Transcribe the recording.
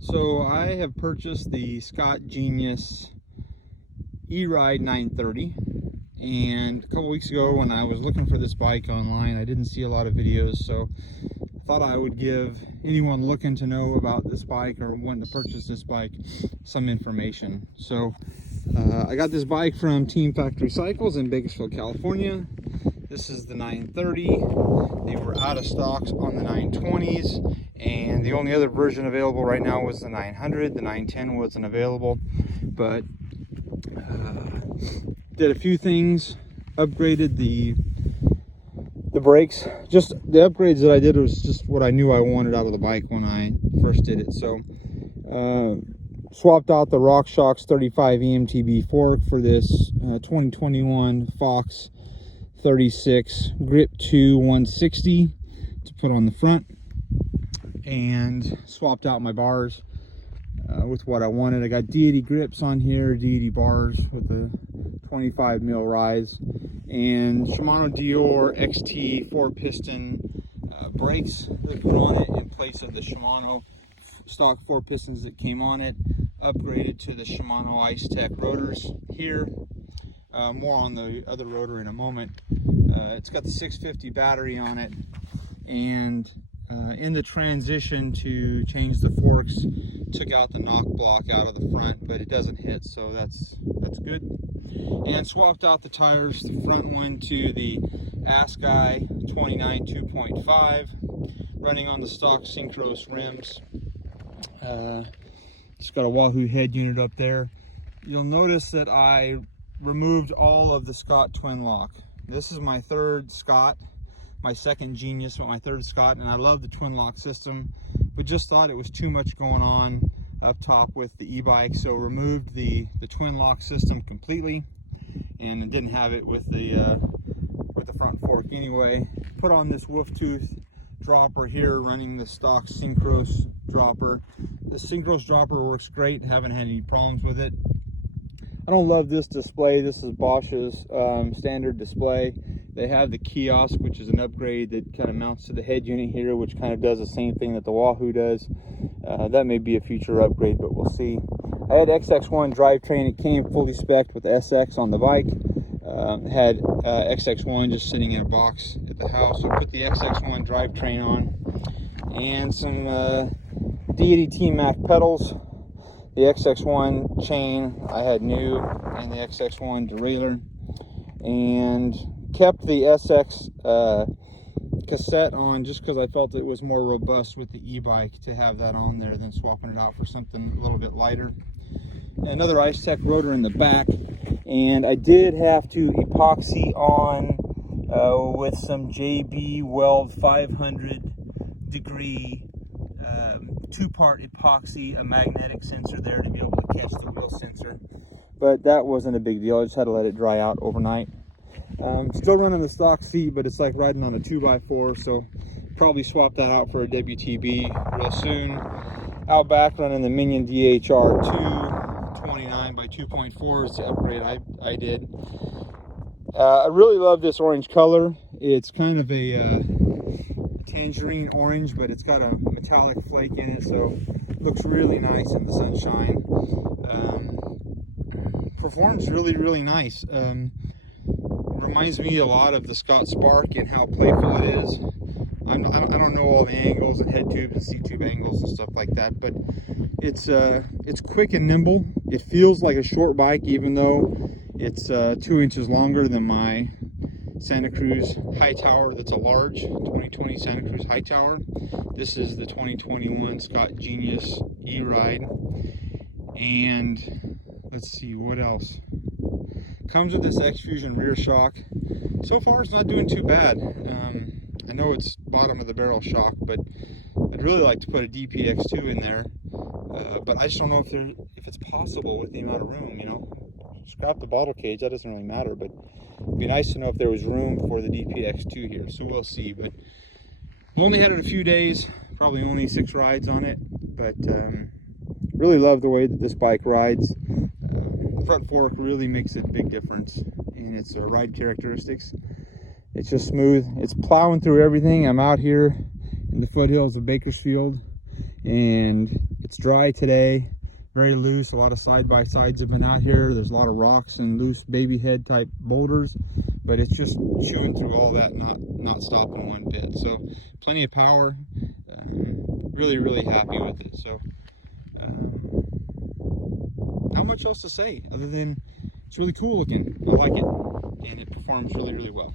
So I have purchased the Scott Genius eRide 930, and a couple weeks ago when I was looking for this bike online, I didn't see a lot of videos, so I thought I would give anyone looking to know about this bike or wanting to purchase this bike some information. So I got this bike from Team Factory Cycles in Bakersfield, California. This is the 930. They were out of stocks on the 920s, and the only other version available right now was the 900. The 910 wasn't available, but did a few things. Upgraded the brakes. Just the upgrades that I did was just what I knew I wanted out of the bike when I first did it. So swapped out the RockShox 35 EMTB fork for this 2021 Fox 36 Grip 2 160 to put on the front, and swapped out my bars with what I wanted. I got Deity Grips on here, Deity bars with a 25 mil rise, and Shimano Deore XT 4-piston brakes they put on it in place of the Shimano stock 4 pistons that came on it. Upgraded to the Shimano Icetech rotors here. More on the other rotor in a moment. It's got the 650 battery on it, and in the transition to change the forks, took out the knock block out of the front, but it doesn't hit, so that's good. And swapped out the tires, the front one to the Asseagi 29 2.5, running on the stock synchros rims. It's got a Wahoo head unit up there. You'll notice that I removed all of the Scott Twinlock. This is my third Scott, my second Genius, but my third Scott, and I love the Twinlock system, but just thought it was too much going on up top with the e-bike, so removed the Twinlock system completely, and didn't have it with the front fork anyway. Put on this WolfTooth Dropper here, running the stock synchros dropper. The synchros dropper works great, haven't had any problems with it. I don't love this display. This is Bosch's standard display. They have the kiosk, which is an upgrade that kind of mounts to the head unit here, which kind of does the same thing that the Wahoo does. That may be a future upgrade, but we'll see. I had XX1 drivetrain. It came fully spec'd with SX on the bike. Had XX1 just sitting in a box at the house. So put the XX1 drivetrain on, and some Deity TMac pedals. The XX1 chain I had new, and the XX1 derailleur, and kept the SX cassette on just because I felt it was more robust with the e-bike to have that on there than swapping it out for something a little bit lighter. Another Icetech rotor in the back, and I did have to epoxy on with some JB Weld 500 degree 2-part epoxy, a magnetic sensor there to be able to catch the wheel sensor, but that wasn't a big deal. I just had to let it dry out overnight. Still running the stock seat, but it's like riding on a 2x4, so probably swap that out for a WTB real soon. Out back running the Minion DHR 229 by 2.4 is the upgrade I did. I really love this orange color. It's kind of a tangerine orange, but it's got a metallic flake in it, so looks really nice in the sunshine. Performs really nice. Reminds me a lot of the Scott Spark and how playful it is. I don't know all the angles and head tube and seat tube angles and stuff like that, but it's quick and nimble. It feels like a short bike, even though it's 2 inches longer than my Santa Cruz High Tower. That's a large 2020 Santa Cruz High Tower. This is the 2021 Scott Genius eRide. And let's see what else. Comes with this X-Fusion rear shock. So far it's not doing too bad. I know it's bottom of the barrel shock, but I'd really like to put a DPX2 in there. But I just don't know if it's possible with the amount of room, you know. Scrap the bottle cage, that doesn't really matter, but it'd be nice to know if there was room for the DPX2 here, so we'll see. But I've only had it a few days, probably only 6 rides on it, but really love the way that this bike rides. The front fork really makes a big difference in its ride characteristics. It's just smooth. It's plowing through everything. I'm out here in the foothills of Bakersfield, and It's dry today, very loose. A lot of side-by-sides have been out here. There's a lot of rocks and loose baby head type boulders, but it's just chewing through all that, not stopping one bit. So plenty of power. Really happy with it. So not much else to say other than it's really cool looking. I like it, and it performs really well.